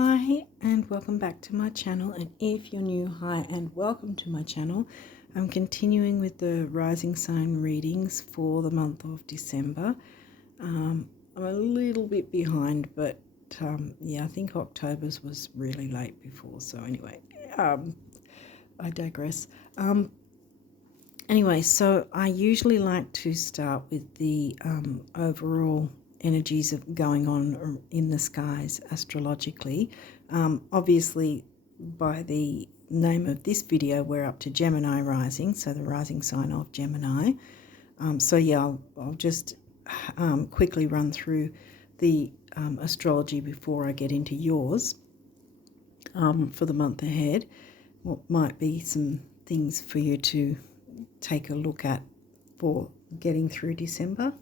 Hi and welcome back to my channel, and if you're new, hi and welcome to my channel. I'm continuing with the rising sign readings for the month of December. I'm a little bit behind, but yeah, I think October's was really late before, so anyway, I digress. Anyway, so I usually like to start with the overall energies of going on in the skies astrologically. Obviously, by the name of this video, we're up to Gemini rising, so the rising sign of Gemini. So yeah, I'll just quickly run through the astrology before I get into yours for the month ahead. What might be some things for you to take a look at for getting through December.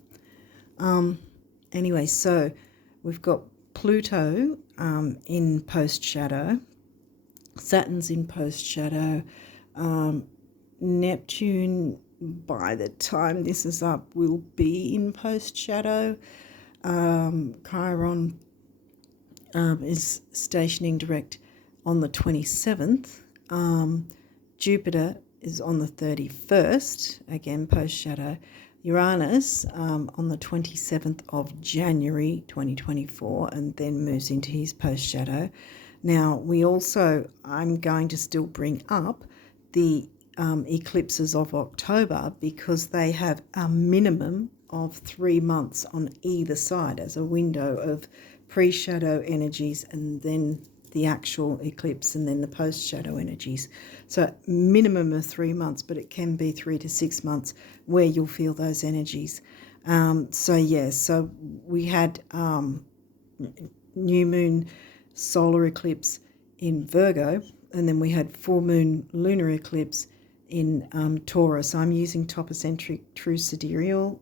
Anyway, so we've got Pluto in post shadow, Saturn's in post shadow, Neptune, by the time this is up, will be in post shadow. Chiron is stationing direct on the 27th. Jupiter is on the 31st, again post shadow. Uranus on the 27th of January 2024, and then moves into his post shadow. Now I'm going to still bring up the eclipses of October, because they have a minimum of 3 months on either side as a window of pre-shadow energies, and then the actual eclipse, and then the post-shadow energies. So minimum of 3 months, but it can be 3 to 6 months where you'll feel those energies. So we had new moon solar eclipse in Virgo, and then we had full moon lunar eclipse in Taurus. I'm using topocentric true sidereal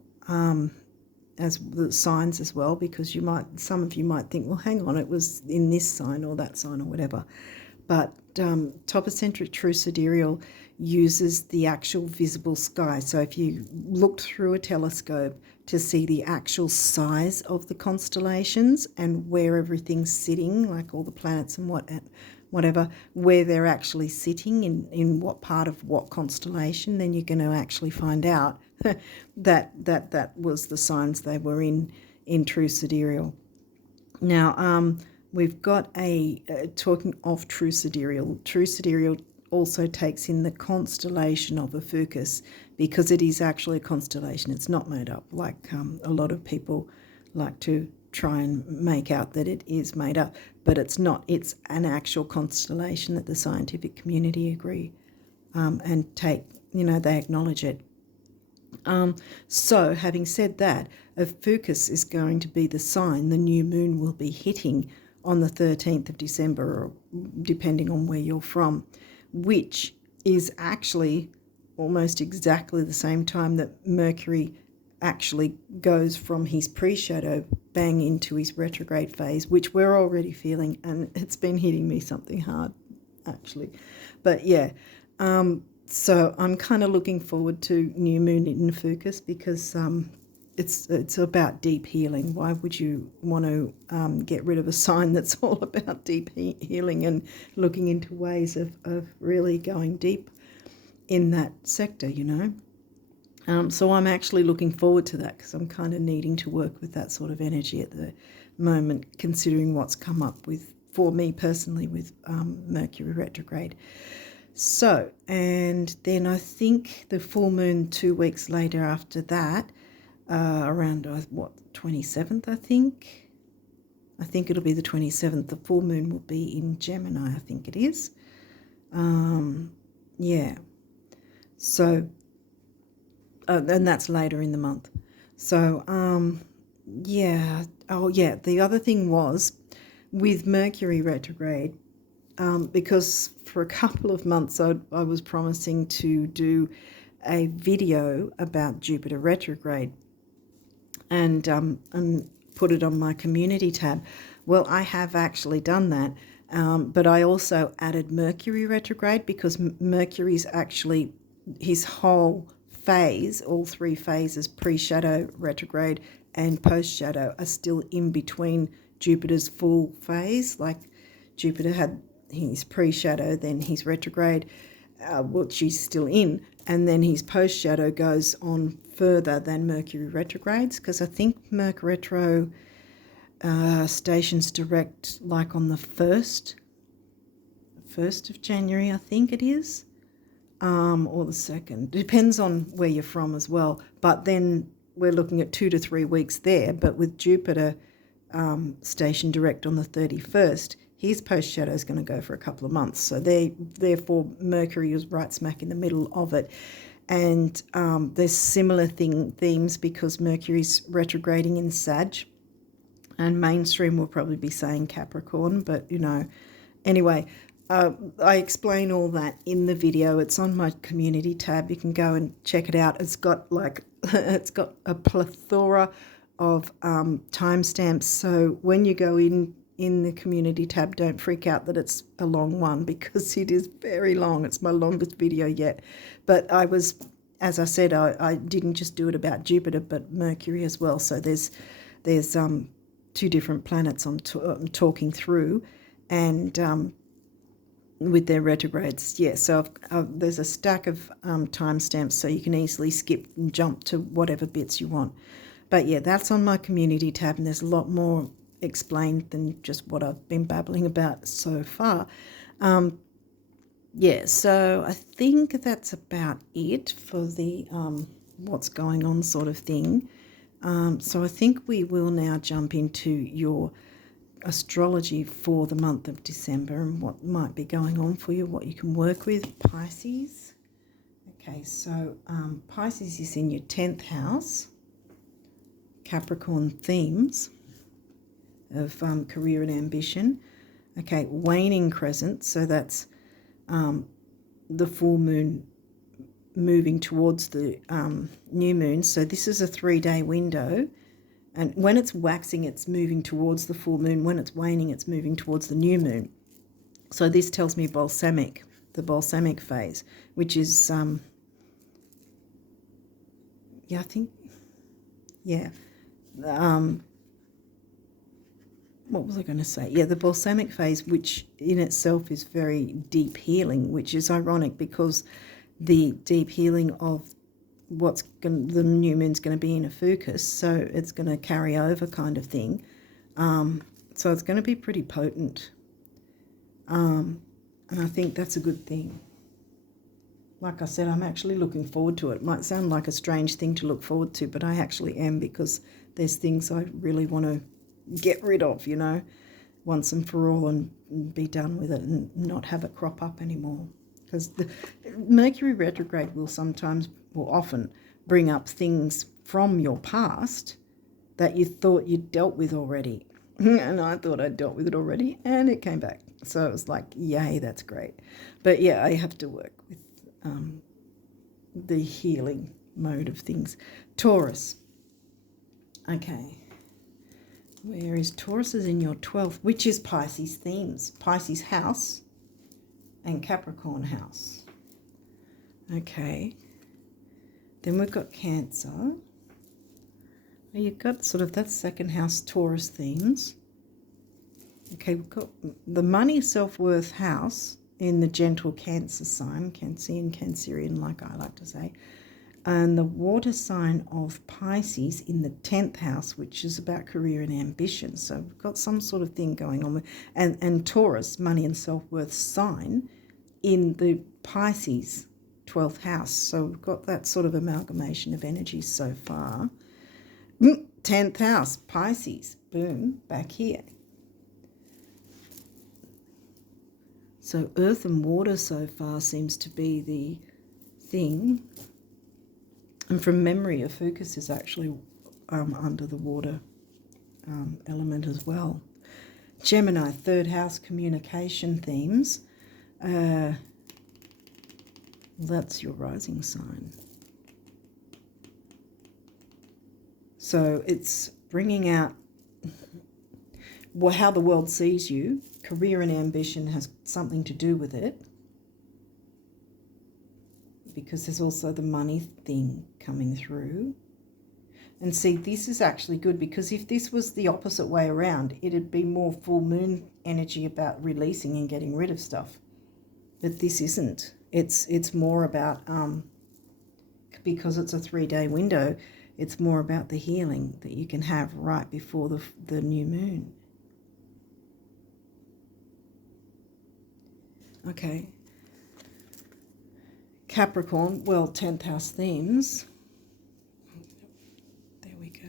as the signs as well, because some of you might think, well, hang on, it was in this sign or that sign or whatever. But topocentric true sidereal uses the actual visible sky. So if you looked through a telescope to see the actual size of the constellations and where everything's sitting, like all the planets and whatever, where they're actually sitting in what part of what constellation, then you're going to actually find out that was the signs they were in true sidereal. Now, we've got talking of true sidereal also takes in the constellation of Ophiuchus, because it is actually a constellation. It's not made up like a lot of people like to try and make out that it is made up, but it's not. It's an actual constellation that the scientific community agree and they acknowledge it. So having said that, Ophiuchus is going to be the sign the new moon will be hitting on the 13th of December, or depending on where you're from, which is actually almost exactly the same time that Mercury actually goes from his pre-shadow bang into his retrograde phase, which we're already feeling, and it's been hitting me something hard actually. But yeah, so I'm kind of looking forward to new moon in Ophiuchus, because it's about deep healing. Why would you want to get rid of a sign that's all about deep healing and looking into ways of really going deep in that sector, So I'm actually looking forward to that, because I'm kind of needing to work with that sort of energy at the moment, considering what's come up for me personally with Mercury retrograde. So, and then I think the full moon 2 weeks later after that, around 27th, I think it'll be the 27th. The full moon will be in Gemini, I think it is. Yeah. So, and that's later in the month. So, yeah. Oh, yeah. The other thing was with Mercury retrograde, because for a couple of months I was promising to do a video about Jupiter retrograde and put it on my community tab. Well, I have actually done that, but I also added Mercury retrograde, because Mercury's actually, his whole phase, all 3 phases, pre-shadow, retrograde and post-shadow, are still in between Jupiter's full phase. Like Jupiter had his pre-shadow, then his retrograde, which he's still in, and then his post-shadow goes on further than Mercury retrogrades, because I think Mercury retro stations direct like on the 1st of January, I think it is, or the 2nd. Depends on where you're from as well. But then we're looking at 2 to 3 weeks there. But with Jupiter station direct on the 31st, his post shadow is going to go for a couple of months. So therefore, Mercury is right smack in the middle of it. And there's similar themes because Mercury's retrograding in Sag. And mainstream will probably be saying Capricorn, but anyway, I explain all that in the video. It's on my community tab. You can go and check it out. It's got it's got a plethora of timestamps. So when you go in the community tab, don't freak out that it's a long one, because it is very long. It's my longest video yet. But as I said, I didn't just do it about Jupiter, but Mercury as well. So there's 2 different planets I'm talking through, and with their retrogrades. Yeah, so there's a stack of timestamps, so you can easily skip and jump to whatever bits you want. But yeah, that's on my community tab, and there's a lot more explained than just what I've been babbling about so far. Yeah, so I think that's about it for the what's going on sort of thing. So I think we will now jump into your astrology for the month of December and what might be going on for you, what you can work with. Pisces. Okay, so Pisces is in your 10th house. Capricorn themes of career and ambition. Okay, waning crescent, so that's the full moon moving towards the new moon. So this is a 3-day window, and when it's waxing, it's moving towards the full moon. When it's waning, it's moving towards the new moon. So this tells me the balsamic phase, which is what was I going to say? Yeah, the balsamic phase, which in itself is very deep healing, which is ironic because the deep healing of the new moon's going to be in a fucus, so it's going to carry over kind of thing. So it's going to be pretty potent. And I think that's a good thing. Like I said, I'm actually looking forward to it. It might sound like a strange thing to look forward to, but I actually am, because there's things I really want to get rid of, once and for all, and be done with it and not have it crop up anymore. Because the Mercury retrograde will often bring up things from your past that you thought you'd dealt with already. And I thought I'd dealt with it already, and it came back. So it was like, yay, that's great. But yeah, I have to work with the healing mode of things. Taurus. Okay. Where is Taurus? Is in your 12th, which is Pisces themes. Pisces house and Capricorn house. Okay. Then we've got Cancer. You've got that second house Taurus themes. Okay, we've got the money self-worth house in the gentle Cancer sign, Cancerian, like I like to say, and the water sign of Pisces in the 10th house, which is about career and ambition. So we've got some sort of thing going on with, and Taurus, money and self-worth sign in the Pisces 12th house. So we've got that sort of amalgamation of energies so far. 10th house, Pisces, boom, back here. So earth and water so far seems to be the thing. And from memory, a fucus is actually under the water element as well. Gemini, 3rd house, communication themes. That's your rising sign. So it's bringing out how the world sees you. Career and ambition has something to do with it, because there's also the money thing coming through. And see, this is actually good, because if this was the opposite way around, it'd be more full moon energy about releasing and getting rid of stuff. But this isn't. It's more about, because it's a 3-day window, it's more about the healing that you can have right before the new moon. Okay. Capricorn, well, 10th house themes. There we go.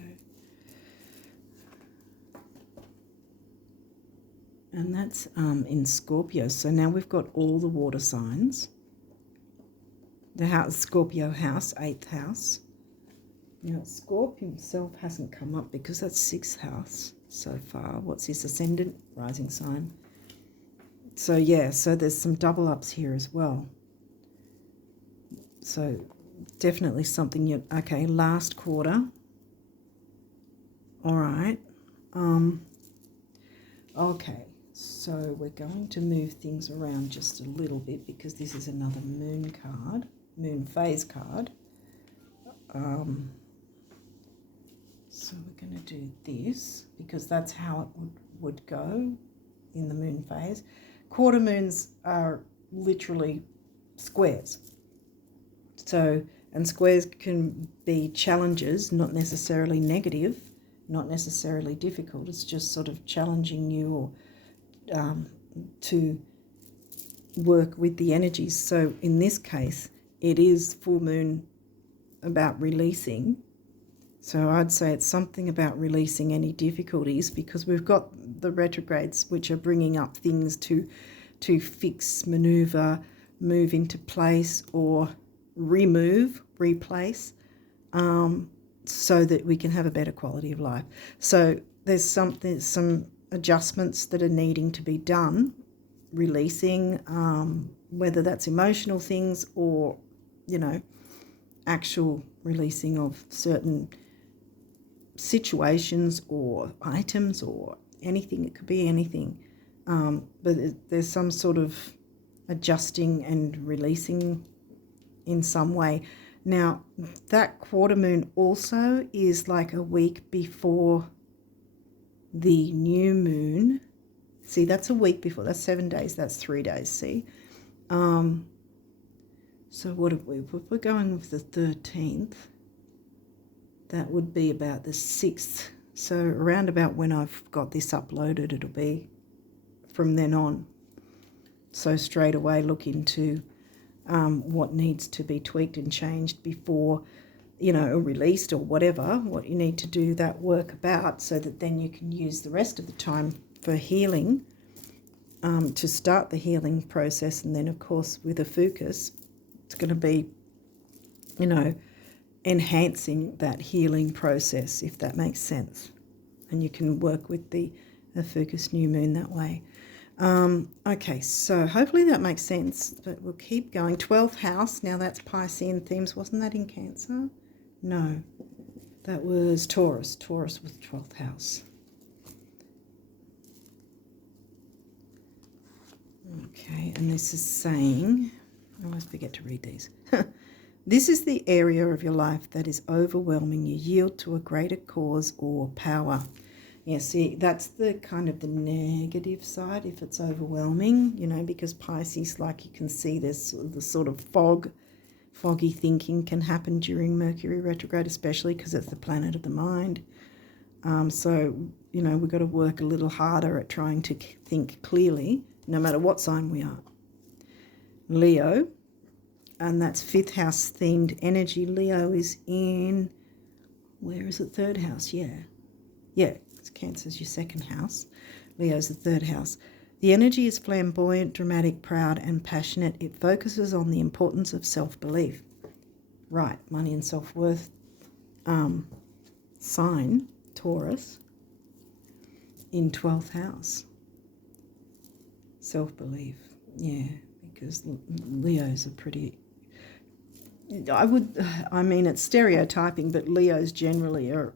And that's in Scorpio. So now we've got all the water signs. The house, Scorpio house, 8th house. Now, Scorpio himself hasn't come up because that's 6th house so far. What's his ascendant? Rising sign. So, yeah, so there's some double ups here as well. So, definitely something you... Okay, last quarter. All right. Okay, so we're going to move things around just a little bit because this is another moon card, moon phase card. So we're going to do this because that's how it would go in the moon phase. Quarter moons are literally squares. So, and squares can be challenges, not necessarily negative, not necessarily difficult. It's just sort of challenging you or to work with the energies. So in this case, it is full moon about releasing. So I'd say it's something about releasing any difficulties, because we've got the retrogrades which are bringing up things to fix, maneuver, move into place, or remove, replace, so that we can have a better quality of life. So there's some adjustments that are needing to be done, releasing, whether that's emotional things or, you know, actual releasing of certain situations or items or anything. It could be anything, but there's some sort of adjusting and releasing in some way. Now, that quarter moon also is like a week before the new moon. See, that's a week before. That's 7 days. That's 3 days, see? So what if we're going with the 13th, that would be about the 6th. So around about when I've got this uploaded, it'll be from then on. So straight away look into what needs to be tweaked and changed before, you know, released or whatever, what you need to do that work about, so that then you can use the rest of the time for healing, to start the healing process. And then, of course, with a focus, it's going to be, you know, enhancing that healing process, if that makes sense. And you can work with the focus new moon that way. Okay, so hopefully that makes sense, but we'll keep going. 12th house, now that's Piscean themes. Wasn't that in Cancer? No, that was Taurus. Taurus was 12th house. Okay, and this is saying, I always forget to read these. This is the area of your life that is overwhelming. You yield to a greater cause or power. Yeah, see, that's the kind of the negative side if it's overwhelming, you know, because Pisces, like you can see, there's the sort of foggy thinking can happen during Mercury retrograde, especially because it's the planet of the mind. So, you know, we've got to work a little harder at trying to think clearly, no matter what sign we are. Leo, and that's 5th house themed energy. Leo is in, where is it? 3rd house, yeah. Cancer's your 2nd house. Leo's the 3rd house. The energy is flamboyant, dramatic, proud, and passionate. It focuses on the importance of self-belief. Right, money and self-worth. Sign, Taurus, in 12th house. Self-belief, yeah, because Leo's a pretty... I mean, it's stereotyping, but Leos generally are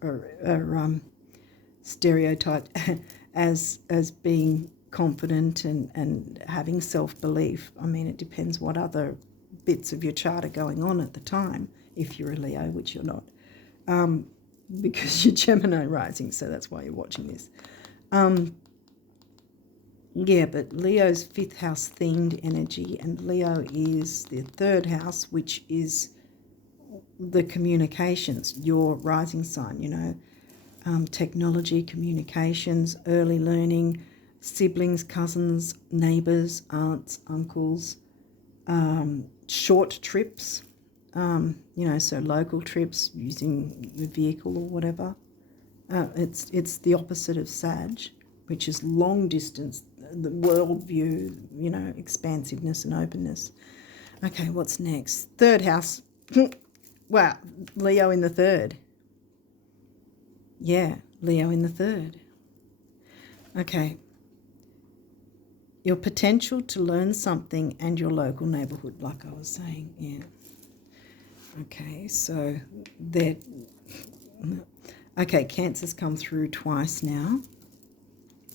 stereotyped as being confident and having self-belief. I mean, it depends what other bits of your chart are going on at the time, if you're a Leo, which you're not. because you're Gemini rising, so that's why you're watching this. Yeah, but Leo's 5th house themed energy, and Leo is the 3rd house, which is the communications, your rising sign, you know, technology, communications, early learning, siblings, cousins, neighbours, aunts, uncles, short trips, you know, so local trips using the vehicle or whatever. It's the opposite of Sag, which is long distance, the world view, you know, expansiveness and openness. Okay, what's next? 3rd house. Wow, Leo in the 3rd. Yeah, Leo in the 3rd. Okay. Your potential to learn something and your local neighbourhood, like I was saying, yeah. Okay, so there. Okay, Cancer's come through twice now.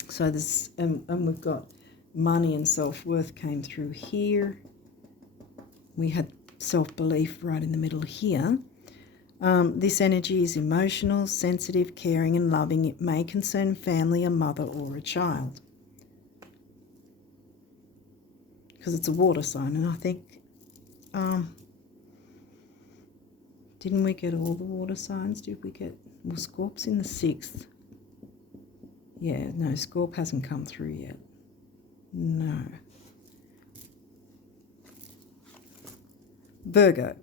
So this, and we've got money and self-worth came through here. We had self-belief right in the middle here. This energy is emotional, sensitive, caring and loving. It may concern family, a mother or a child. Because it's a water sign, and I think, didn't we get all the water signs? Did we get, well, Scorp's in the 6th. Yeah, no, Scorp hasn't come through yet. No. Virgo,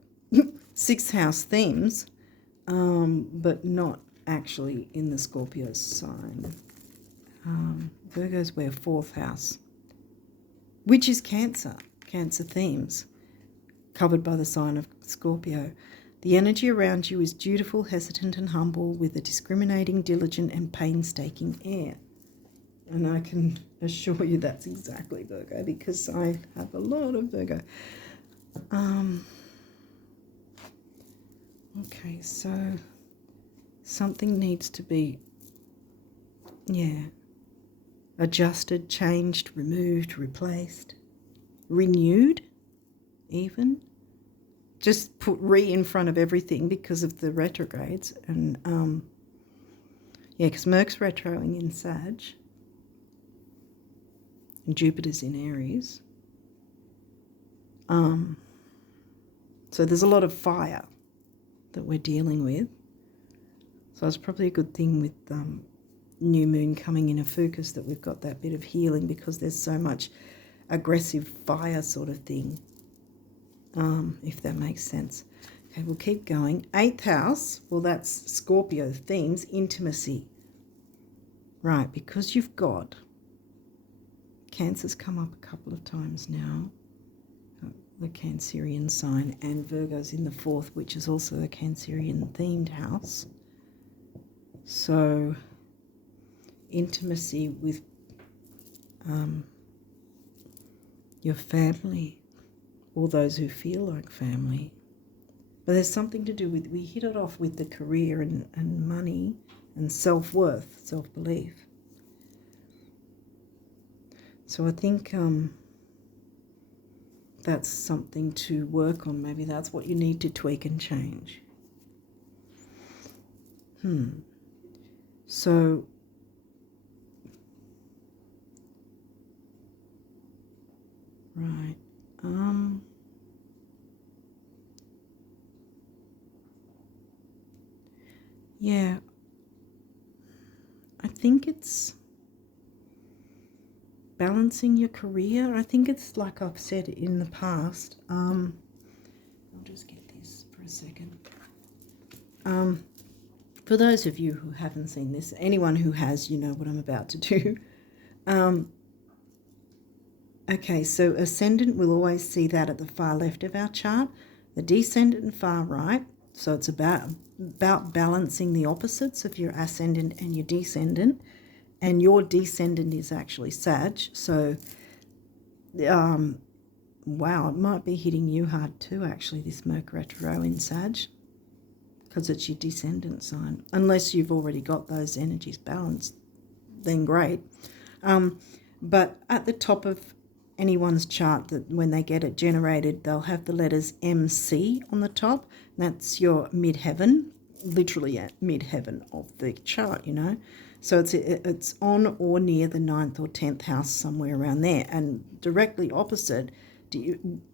6th house themes, but not actually in the Scorpio sign. Virgo's where 4th house, which is Cancer, Cancer themes, covered by the sign of Scorpio. The energy around you is dutiful, hesitant and humble, with a discriminating, diligent and painstaking air. And I can assure you that's exactly Virgo, because I have a lot of Virgo. Okay, so something needs to be, adjusted, changed, removed, replaced, renewed even. Just put re in front of everything because of the retrogrades. And, because Merc's retroing in Sag and Jupiter's in Aries. So there's a lot of fire that we're dealing with. So it's probably a good thing with new moon coming in Ophiuchus that we've got that bit of healing, because there's so much aggressive fire sort of thing, if that makes sense. Okay, we'll keep going. 8th house, well, that's Scorpio themes, intimacy. Right, because you've got Cancer's come up a couple of times now, the Cancerian sign, and Virgo's in the 4th, which is also a Cancerian themed house. So intimacy with your family, or those who feel like family. But there's something to do with, we hit it off with the career and money and self-worth, self-belief. So I think that's something to work on. Maybe that's what you need to tweak and change. So right. Yeah. I think it's balancing your career. I think it's like I've said in the past. I'll just get this for a second. For those of you who haven't seen this, anyone who has, you know what I'm about to do. Okay, so Ascendant, we'll always see that at the far left of our chart. The Descendant far right. So it's about balancing the opposites of your Ascendant and your Descendant. And your Descendant is actually Sag. So, wow, it might be hitting you hard too, actually, this Merc retro in Sag, because it's your Descendant sign. Unless you've already got those energies balanced, then great. But at the top of anyone's chart, that when they get it generated, they'll have the letters MC on the top. That's your midheaven, literally at midheaven of the chart, you know. So it's on or near the 9th or 10th house, somewhere around there, and directly opposite,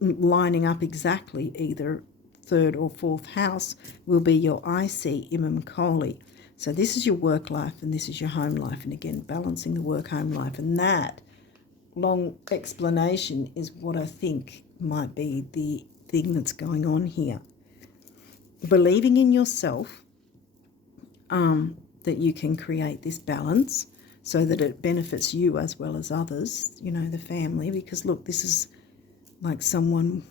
lining up exactly either 3rd or 4th house, will be your IC Imam Kohli. So this is your work life and this is your home life, and again balancing the work-home life. And that long explanation is what I think might be the thing that's going on here. Believing in yourself, that you can create this balance so that it benefits you as well as others, you know, the family. Because look, this is like someone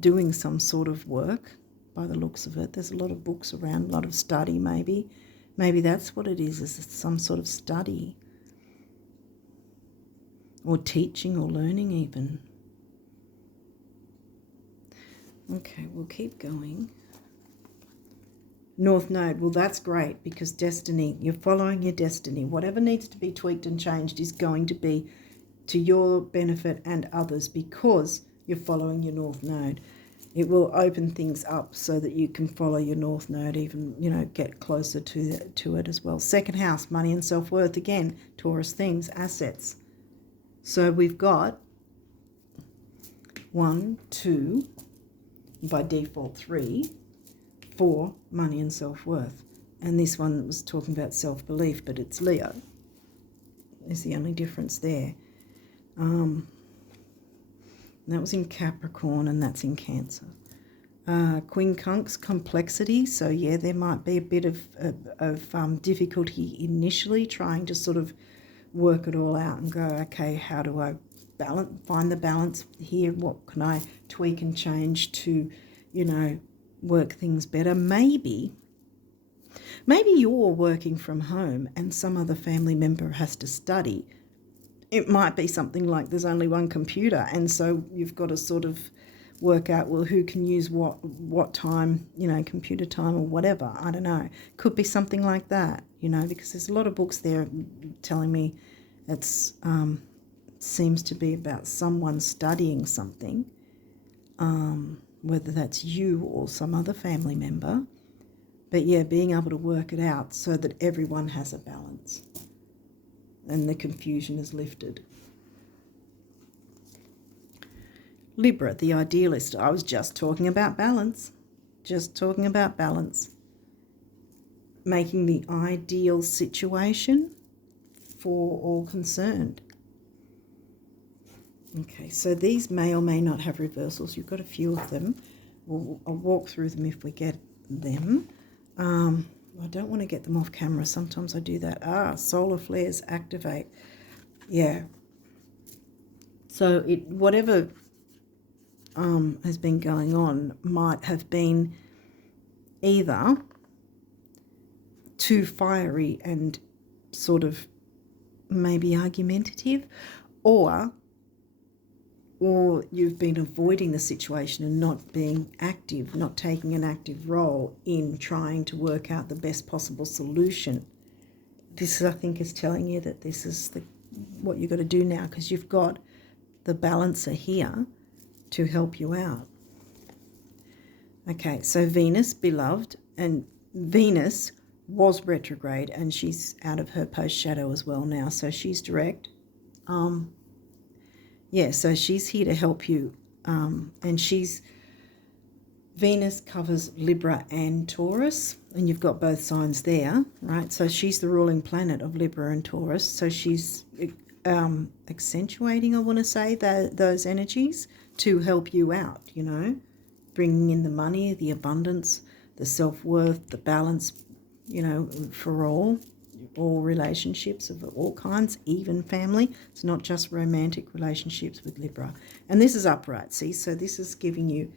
doing some sort of work by the looks of it. There's a lot of books around, a lot of study maybe. Maybe that's what it is some sort of study. Or teaching or learning even. Okay, we'll keep going. North Node, well, that's great, because destiny, you're following your destiny. Whatever needs to be tweaked and changed is going to be to your benefit and others, because you're following your North Node. It will open things up so that you can follow your North Node, even, you know, get closer to it as well. 2nd house, money and self-worth. Again, Taurus themes, assets. So we've got 1, 2, by default 3, 4, money and self-worth. And this one was talking about self-belief, but it's Leo is the only difference there. That was in Capricorn and that's in Cancer. Quincunx, complexity. So yeah, there might be a bit of difficulty initially trying to sort of work it all out and go, okay, how do I find the balance here? What can I tweak and change to, you know, work things better? Maybe you're working from home and some other family member has to study. It might be something like there's only one computer, and so you've got to sort of work out, well, who can use what time, you know, computer time or whatever. I don't know. Could be something like that, you know, because there's a lot of books there telling me it's seems to be about someone studying something, whether that's you or some other family member. But yeah, being able to work it out so that everyone has a balance and the confusion is lifted. Libra, the idealist. I was just talking about balance. Making the ideal situation for all concerned. Okay, so these may or may not have reversals. You've got a few of them. I'll walk through them if we get them. I don't want to get them off camera. Sometimes I do that. Solar flares activate. Yeah. So whatever has been going on might have been either too fiery and sort of maybe argumentative, or you've been avoiding the situation and not being active, not taking an active role in trying to work out the best possible solution. This, I think, is telling you that this is what you've got to do now, because you've got the balancer here to help you out. Okay, so Venus, beloved, and Venus was retrograde and she's out of her post shadow as well now, so she's direct. Yeah, so she's here to help you, and Venus covers Libra and Taurus, and you've got both signs there, right? So she's the ruling planet of Libra and Taurus, so she's accentuating, I want to say, those energies to help you out, you know, bringing in the money, the abundance, the self-worth, the balance, you know, for all relationships of all kinds, even family. It's not just romantic relationships with Libra. And this is upright, see? So this is giving you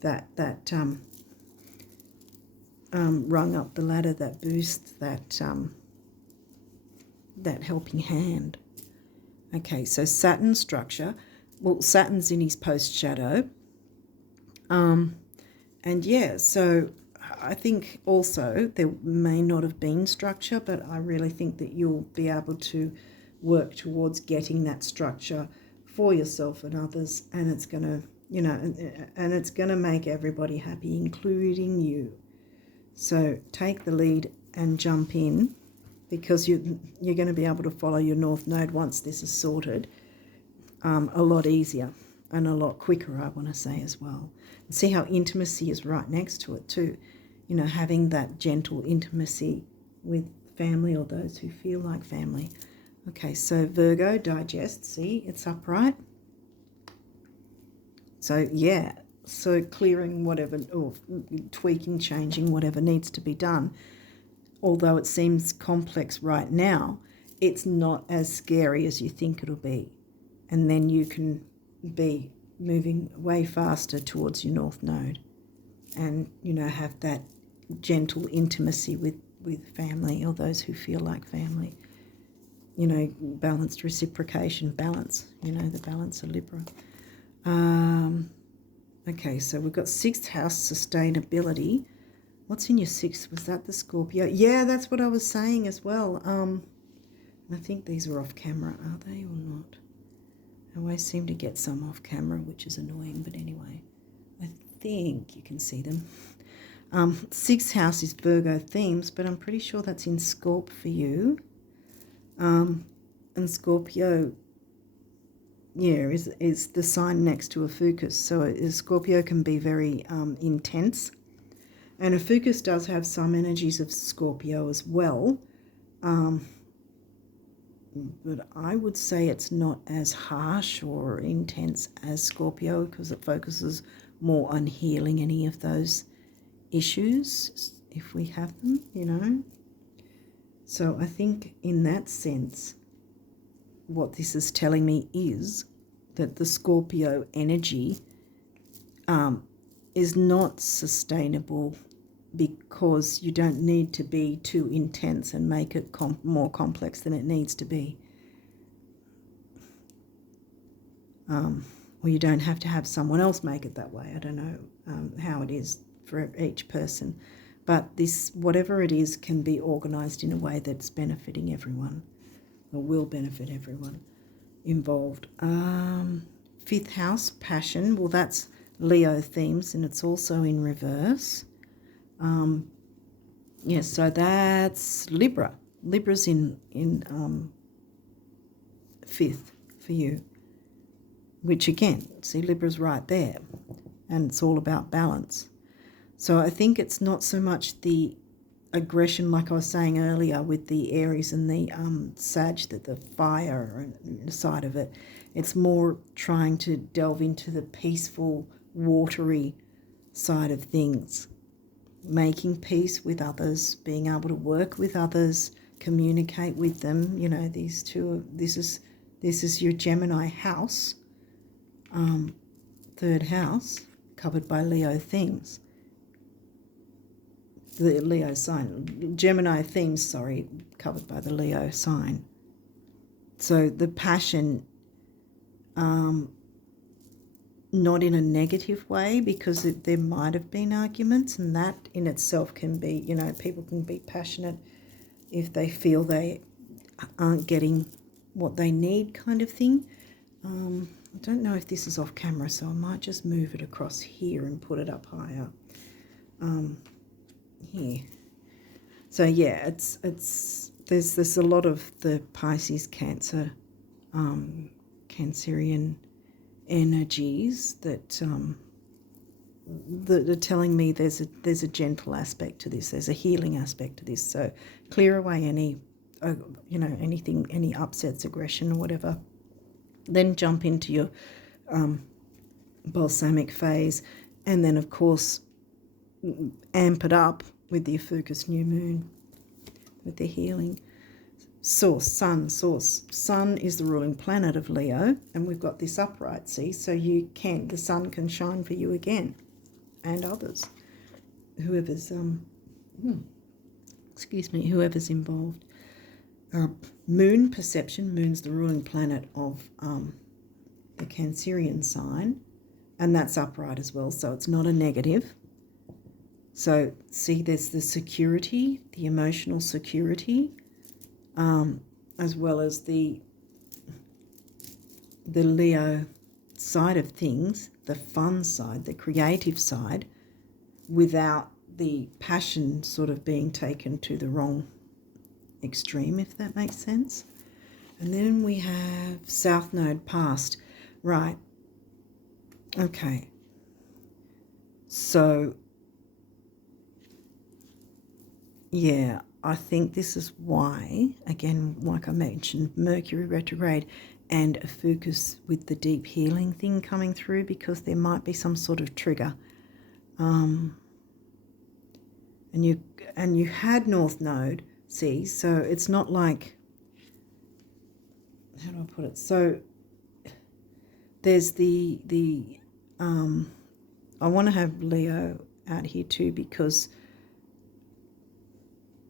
that rung up the ladder, that boost, that helping hand. Okay, so Saturn structure. Well, Saturn's in his post shadow. And yeah, so I think also there may not have been structure, but I really think that you'll be able to work towards getting that structure for yourself and others, and it's going to, you know, and it's going to make everybody happy, including you. So take the lead and jump in, because you're going to be able to follow your North Node once this is sorted a lot easier and a lot quicker, I want to say as well. And see how intimacy is right next to it too. You know, having that gentle intimacy with family or those who feel like family. Okay, so Virgo, digest, see, it's upright. So yeah, so clearing whatever, or tweaking, changing whatever needs to be done. Although it seems complex right now, it's not as scary as you think it'll be. And then you can be moving way faster towards your North Node and, you know, have that gentle intimacy with family or those who feel like family. You know, balanced reciprocation, balance, you know, the balance of Libra. Okay, so we've got 6th house, sustainability. What's in your 6th? Was that the Scorpio? Yeah, that's what I was saying as well. I think these are off camera, are they or not? I always seem to get some off camera, which is annoying, but anyway, I think you can see them. 6th house is Virgo themes, but I'm pretty sure that's in Scorp for you. And Scorpio, yeah, is the sign next to a Fucus. So Scorpio can be very intense. And a Fucus does have some energies of Scorpio as well. But I would say it's not as harsh or intense as Scorpio, because it focuses more on healing any of those issues, if we have them, you know. So I think in that sense, what this is telling me is that the Scorpio energy is not sustainable, because you don't need to be too intense and make it more complex than it needs to be. Or you don't have to have someone else make it that way. I don't know how it is for each person. But this, whatever it is, can be organised in a way that's benefiting everyone, or will benefit everyone involved. 5th house, passion. Well, that's Leo themes, and it's also in reverse. Yes, so that's Libra. Libra's in 5th for you, which again, see, Libra's right there, and it's all about balance. So I think it's not so much the aggression, like I was saying earlier, with the Aries and the Sag, that the fire side of it. It's more trying to delve into the peaceful, watery side of things. Making peace with others, being able to work with others, communicate with them. You know, these two. This is your Gemini house, 3rd house, covered by Leo themes. The Leo sign, Gemini themes, sorry, covered by the Leo sign. So the passion, not in a negative way, because there might have been arguments, and that in itself can be, you know, people can be passionate if they feel they aren't getting what they need, kind of thing. I don't know if this is off camera, so I might just move it across here and put it up higher. Here. So yeah, it's there's a lot of the Pisces, Cancer, Cancerian energies that are telling me there's a gentle aspect to this, there's a healing aspect to this. So clear away any anything, any upsets, aggression or whatever. Then jump into your balsamic phase, and then of course amp it up with the Ophiuchus new moon, with the healing. Source, Sun is the ruling planet of Leo, and we've got this upright, see, so the sun can shine for you again, and others, whoever's whoever's involved. Moon, perception. Moon's the ruling planet of the Cancerian sign, and that's upright as well, so it's not a negative. So see, there's the security, the emotional security, as well as the Leo side of things, the fun side, the creative side, without the passion sort of being taken to the wrong extreme, if that makes sense. And then we have South Node past. Right. Okay. So, yeah, I think this is why, again, like I mentioned, Mercury retrograde and a focus with the deep healing thing coming through, because there might be some sort of trigger. And you had North Node, see, so it's not like, how do I put it? So there's I want to have Leo out here too, because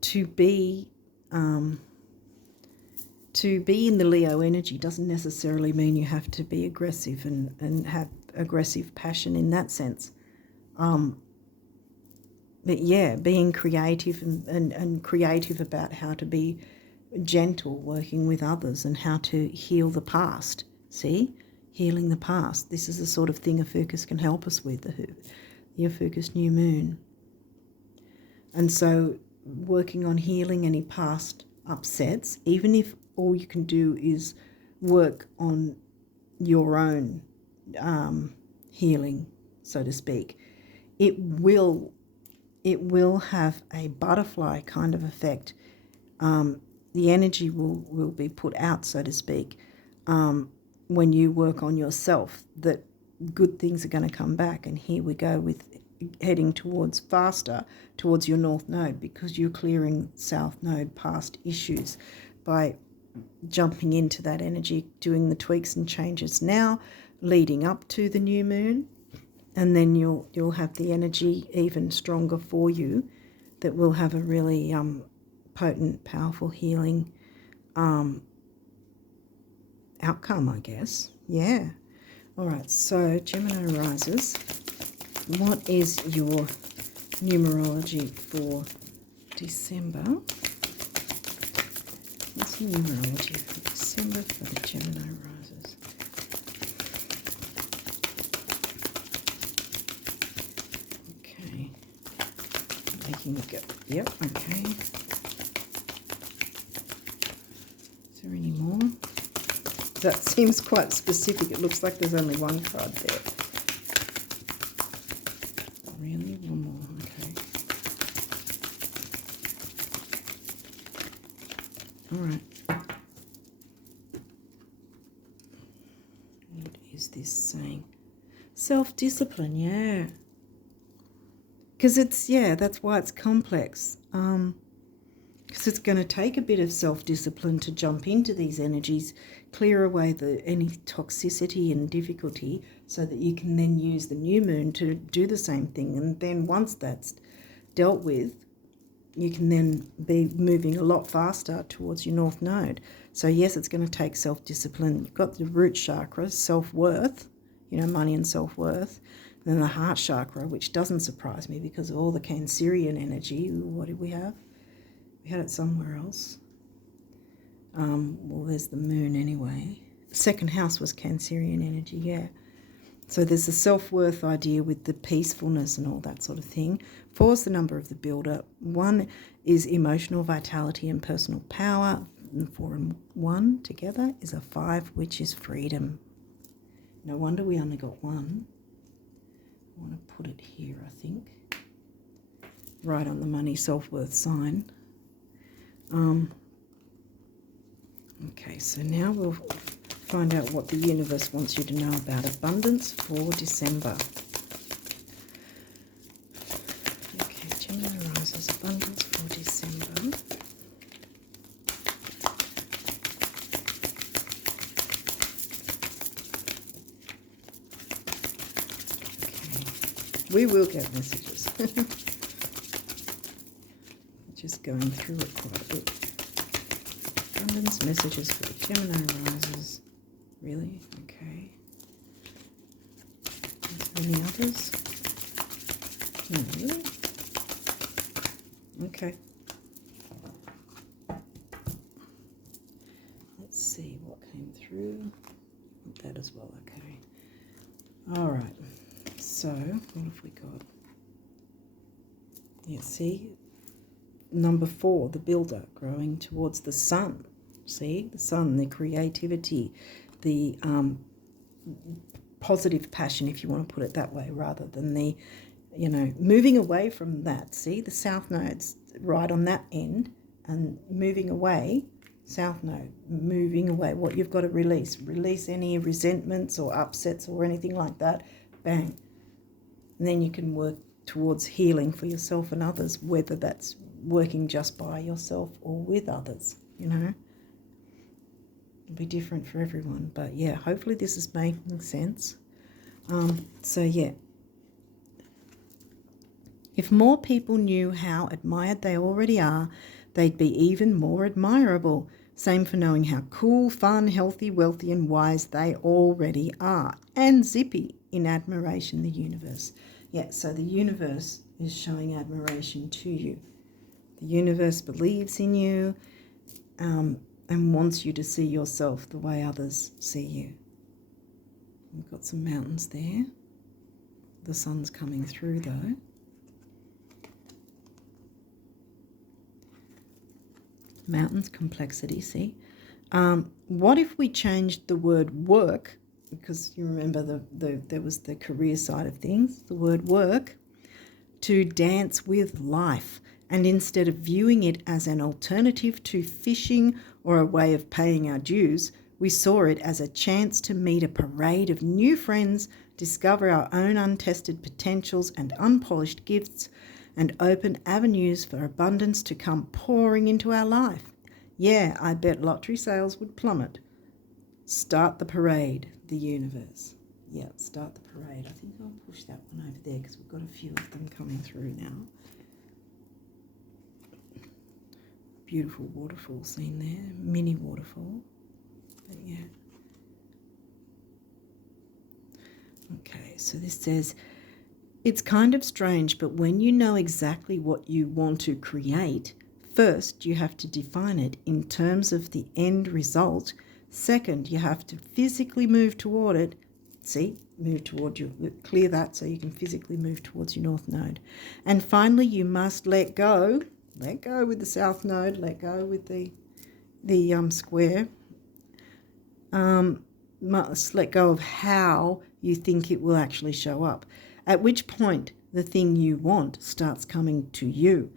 to be in the Leo energy doesn't necessarily mean you have to be aggressive and have aggressive passion in that sense. But yeah, being creative and creative about how to be gentle, working with others, and how to heal the past. See? Healing the past. This is the sort of thing Ophiuchus can help us with, the Ophiuchus new moon. And so working on healing any past upsets, even if all you can do is work on your own healing, so to speak, it will have a butterfly kind of effect. The energy will be put out, so to speak, when you work on yourself, that good things are going to come back. And here we go with heading faster towards your North Node, because you're clearing South Node past issues by jumping into that energy, doing the tweaks and changes now, leading up to the new moon. And then you'll have the energy even stronger for you, that will have a really potent, powerful healing outcome, I guess. Yeah. All right, so Gemini risers, what is your numerology for December? What's the numerology for December for the Gemini risers? Okay. Making it go. Yep, okay. Is there any more? That seems quite specific. It looks like there's only one card there. Really? One more, okay. All right. What is this saying? Self-discipline, yeah. Because that's why it's complex. Because it's going to take a bit of self-discipline to jump into these energies, clear away any toxicity and difficulty, so that you can then use the new moon to do the same thing. And then once that's dealt with, you can then be moving a lot faster towards your North Node. So yes, it's going to take self-discipline. You've got the root chakra, self-worth, money and self-worth. And then the heart chakra, which doesn't surprise me because of all the Cancerian energy. What did we have? We had it somewhere else. Well, there's the moon anyway. Second house was Cancerian energy, yeah. So there's the self-worth idea with the peacefulness and all that sort of thing. 4 is the number of the builder. 1 is emotional vitality and personal power. And 4 and 1 together is a 5, which is freedom. No wonder we only got 1. I want to put it here, I think. Right on the money self-worth sign. Okay, so now we'll find out what the universe wants you to know about abundance for December. Okay, Gemini rises, abundance for December. Okay, we will get messages. Just going through it quite a bit. Abundance messages for the Gemini risers. Really? Okay. Any others? No, really? Okay. Let's see what came through. That as well, okay. All right. So, what have we got? Yeah, see? Number 4, the builder, growing towards the sun. See? The sun, the creativity, the positive passion, if you want to put it that way, rather than the, moving away from that. See? The south node's right on that end, and moving away, south node, moving away. What you've got to release. Release any resentments or upsets or anything like that. Bang. And then you can work towards healing for yourself and others, whether that's working just by yourself or with others, It'll be different for everyone. But yeah, hopefully this is making sense. So yeah. If more people knew how admired they already are, they'd be even more admirable. Same for knowing how cool, fun, healthy, wealthy and wise they already are. And zippy in admiration, the universe. Yeah, so the universe is showing admiration to you. The universe believes in you and wants you to see yourself the way others see you. We've got some mountains there. The sun's coming through though. Mountains, complexity, see? What if we changed the word work, because you remember there was the career side of things, the word work, to dance with life, and instead of viewing it as an alternative to fishing or a way of paying our dues, we saw it as a chance to meet a parade of new friends, discover our own untested potentials and unpolished gifts, and open avenues for abundance to come pouring into our life. Yeah, I bet lottery sales would plummet. Start the parade, the universe. Yeah, start the parade. I think I'll push that one over there because we've got a few of them coming through now. Beautiful waterfall scene there, mini waterfall. But yeah. Okay, so this says, it's kind of strange, but when you know exactly what you want to create, first you have to define it in terms of the end result. Second, you have to physically move toward it. See, move toward you, clear that so you can physically move towards your north node. And finally, you must let go with the south node, let go with the square. Must let go of how you think it will actually show up. At which point, the thing you want starts coming to you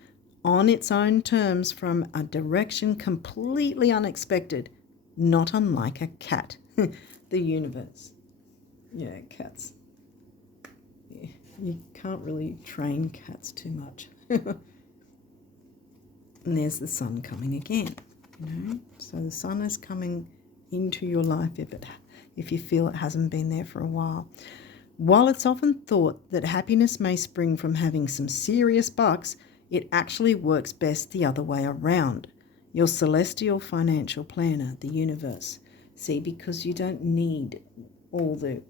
on its own terms from a direction completely unexpected, not unlike a cat. The universe. Yeah, cats. Yeah, you can't really train cats too much. And there's the sun coming again, So the sun is coming into your life if you feel it hasn't been there for a while. While it's often thought that happiness may spring from having some serious bucks, it actually works best the other way around. Your celestial financial planner, the universe. See, because you don't need all the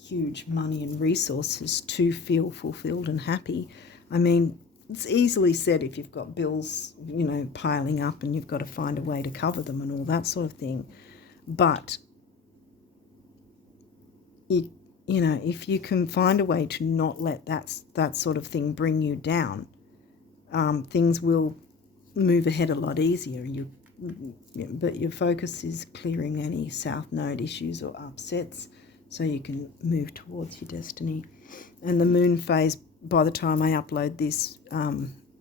huge money and resources to feel fulfilled and happy. I mean, it's easily said if you've got bills, piling up and you've got to find a way to cover them and all that sort of thing. But, if you can find a way to not let that sort of thing bring you down, things will move ahead a lot easier. But your focus is clearing any south node issues or upsets so you can move towards your destiny. And the moon phase, by the time I upload this,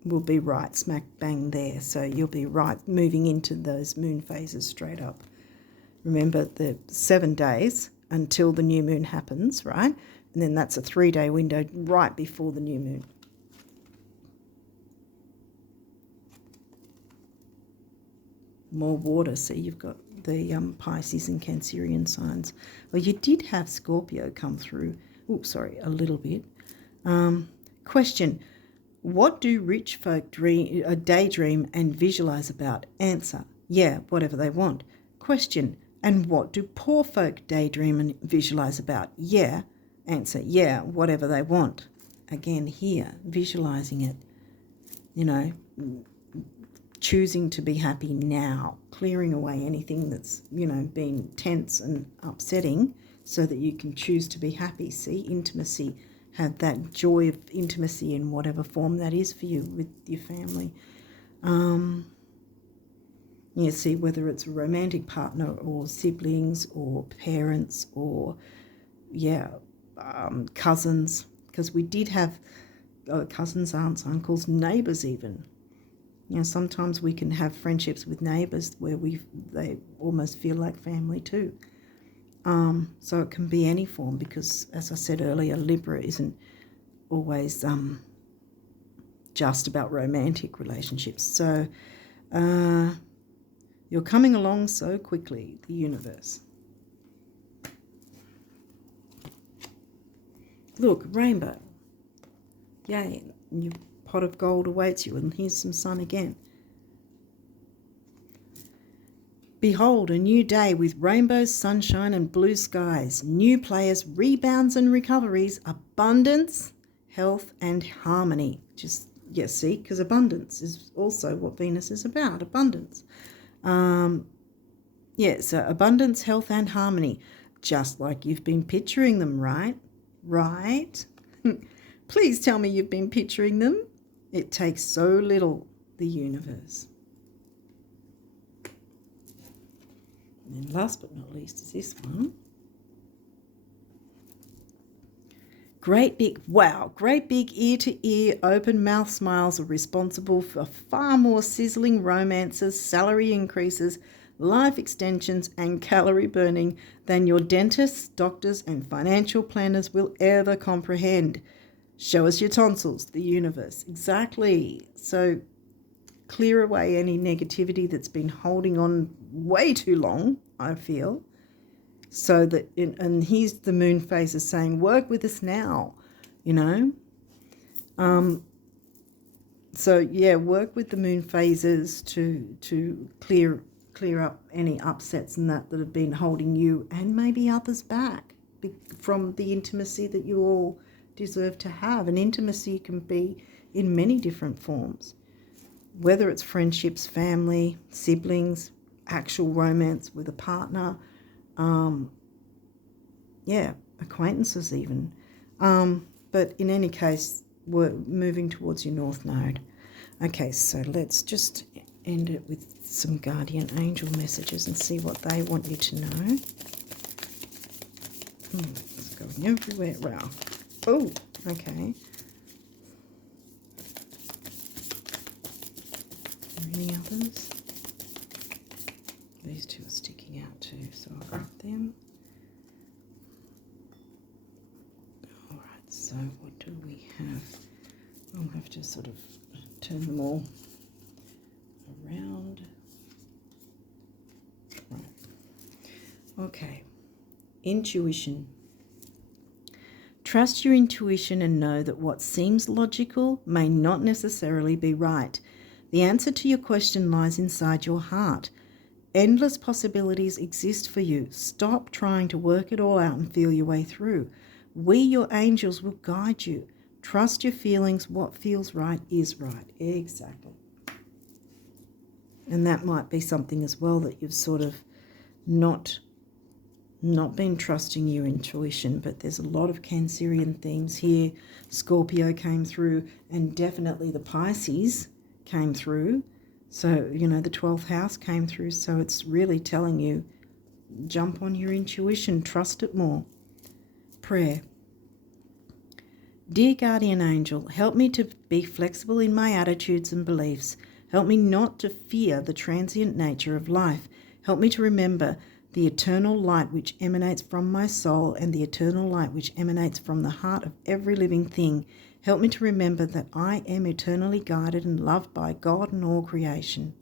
will be right smack bang there. So you'll be right moving into those moon phases straight up. Remember, the 7 days until the new moon happens, right? And then that's a 3-day window right before the new moon. More water. See, you've got the Pisces and Cancerian signs. Well, you did have Scorpio come through. Oh, sorry, a little bit. Question. What do rich folk daydream and visualize about? Answer. Yeah, whatever they want. Question. And what do poor folk daydream and visualize about? Yeah. Answer. Yeah, whatever they want. Again, here, visualizing it. Choosing to be happy now, clearing away anything that's, been tense and upsetting so that you can choose to be happy. See, intimacy, have that joy of intimacy in whatever form that is for you with your family. You see, whether it's a romantic partner or siblings or parents or, cousins, because we did have cousins, aunts, uncles, neighbours even. Sometimes we can have friendships with neighbours where they almost feel like family too. So it can be any form because, as I said earlier, Libra isn't always just about romantic relationships. So you're coming along so quickly, the universe. Look, rainbow. Yay, your pot of gold awaits you, and here's some sun again. Behold, a new day with rainbows, sunshine, and blue skies. New players, rebounds and recoveries, abundance, health, and harmony. See, because abundance is also what Venus is about, abundance. So abundance, health, and harmony, just like you've been picturing them, right? Right? Please tell me you've been picturing them. It takes so little, the universe. And last but not least is this one. Great big ear-to-ear open mouth smiles are responsible for far more sizzling romances, salary increases, life extensions, and calorie burning than your dentists, doctors, and financial planners will ever comprehend. Show us your tonsils, the universe. Exactly. So clear away any negativity that's been holding on way too long, I feel. So that, and here's the moon phases saying, work with us now, work with the moon phases to clear up any upsets and that have been holding you and maybe others back from the intimacy that you all deserve to have. And intimacy can be in many different forms, whether it's friendships, family, siblings, actual romance with a partner, acquaintances even. But in any case, we're moving towards your North Node. Okay, so let's just end it with some guardian angel messages and see what they want you to know. It's going everywhere. Wow. Oh, okay. Are there any others? These two are sticking out too, so I'll grab them. Alright, so what do we have? I'll have to sort of turn them all around. Right. Okay. Intuition. Trust your intuition and know that what seems logical may not necessarily be right. The answer to your question lies inside your heart. Endless possibilities exist for you. Stop trying to work it all out and feel your way through. We, your angels, will guide you. Trust your feelings. What feels right is right. Exactly. And that might be something as well that you've sort of not been trusting your intuition, but there's a lot of Cancerian themes here. Scorpio came through, and definitely the Pisces came through. So, the 12th house came through, so it's really telling you, jump on your intuition, trust it more. Prayer. Dear guardian angel, help me to be flexible in my attitudes and beliefs. Help me not to fear the transient nature of life. Help me to remember the eternal light which emanates from my soul and the eternal light which emanates from the heart of every living thing. Help me to remember that I am eternally guided and loved by God and all creation.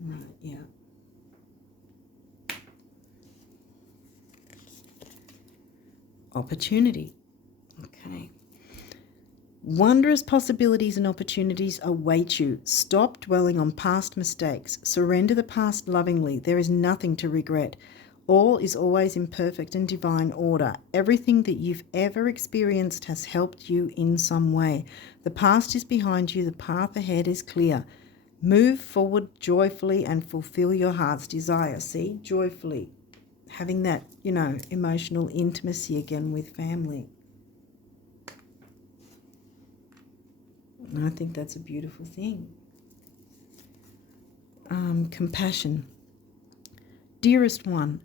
Right, yeah. Opportunity. Okay. Wondrous possibilities and opportunities await you. Stop dwelling on past mistakes. Surrender the past lovingly. There is nothing to regret. All is always in perfect and divine order. Everything that you've ever experienced has helped you in some way. The past is behind you. The path ahead is clear. Move forward joyfully and fulfill your heart's desire. See, joyfully. Having that, emotional intimacy again with family. And I think that's a beautiful thing. Compassion. Dearest one,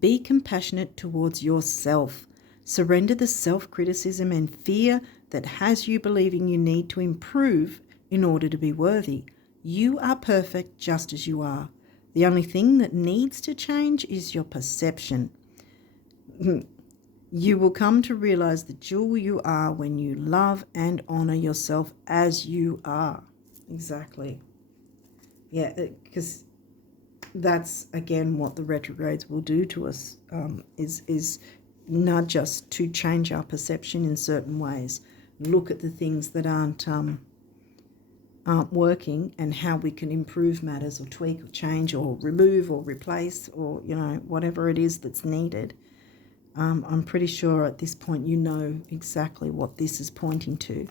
be compassionate towards yourself. Surrender the self-criticism and fear that has you believing you need to improve in order to be worthy. You are perfect just as you are. The only thing that needs to change is your perception. You will come to realize the jewel you are when you love and honor yourself as you are. Exactly. Yeah, because that's, again, what the retrogrades will do to us, is nudge us to change our perception in certain ways. Look at the things that aren't working and how we can improve matters or tweak or change or remove or replace or, whatever it is that's needed. I'm pretty sure at this point you know exactly what this is pointing to.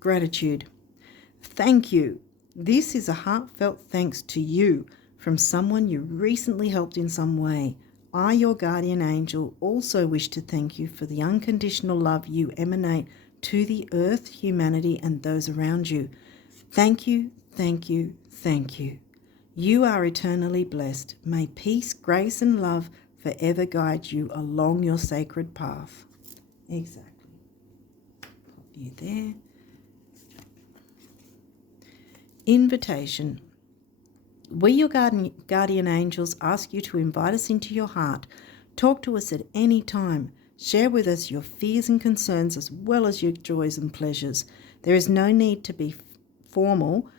Gratitude. Thank you. This is a heartfelt thanks to you from someone you recently helped in some way. I, your guardian angel, also wish to thank you for the unconditional love you emanate to the earth, humanity, and those around you. Thank you, thank you, thank you. You are eternally blessed. May peace, grace, and love forever guide you along your sacred path. Exactly. Put you there. Invitation. We, your guardian angels, ask you to invite us into your heart. Talk to us at any time. Share with us your fears and concerns as well as your joys and pleasures. There is no need to be formal,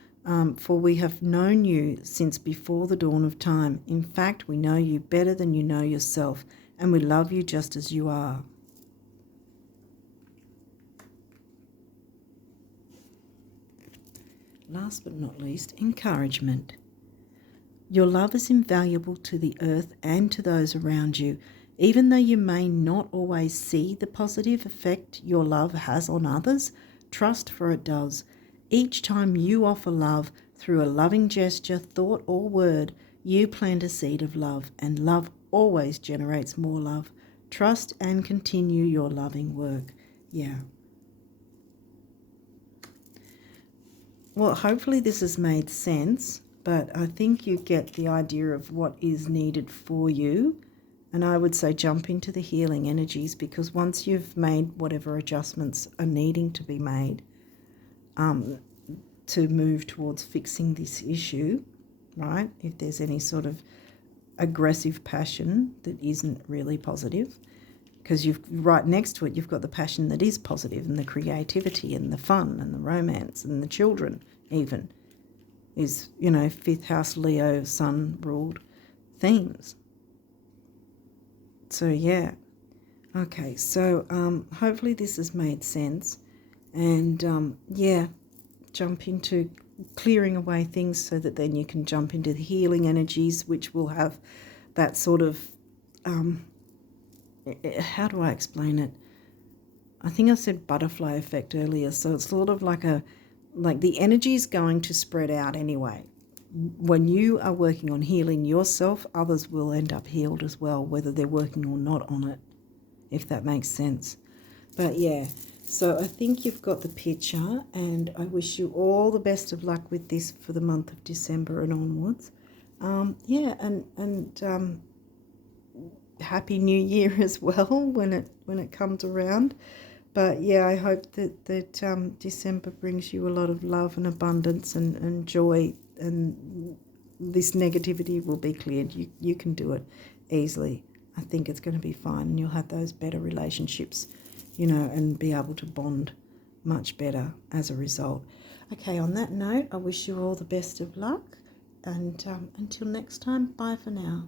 for we have known you since before the dawn of time. In fact, we know you better than you know yourself, and we love you just as you are. Last but not least, encouragement. Your love is invaluable to the earth and to those around you. Even though you may not always see the positive effect your love has on others, trust, for it does. Each time you offer love through a loving gesture, thought, or word, you plant a seed of love, and love always generates more love. Trust and continue your loving work. Yeah. Well, hopefully this has made sense, but I think you get the idea of what is needed for you. And I would say jump into the healing energies, because once you've made whatever adjustments are needing to be made to move towards fixing this issue, right? If there's any sort of aggressive passion that isn't really positive, because you've right next to it, you've got the passion that is positive, and the creativity and the fun and the romance and the children even is, fifth house Leo sun ruled themes. So yeah. Okay, so hopefully this has made sense, and jump into clearing away things so that then you can jump into the healing energies, which will have that sort of how do I explain it? I think I said butterfly effect earlier. So it's sort of like the energy is going to spread out anyway. When you are working on healing yourself, others will end up healed as well, whether they're working or not on it, if that makes sense. But yeah, so I think you've got the picture, and I wish you all the best of luck with this for the month of December and onwards. And Happy New Year as well when it comes around. But yeah, I hope that December brings you a lot of love and abundance and joy, and this negativity will be cleared. You can do it easily. I think it's going to be fine, and you'll have those better relationships, and be able to bond much better as a result. Okay, on that note, I wish you all the best of luck, and until next time, bye for now.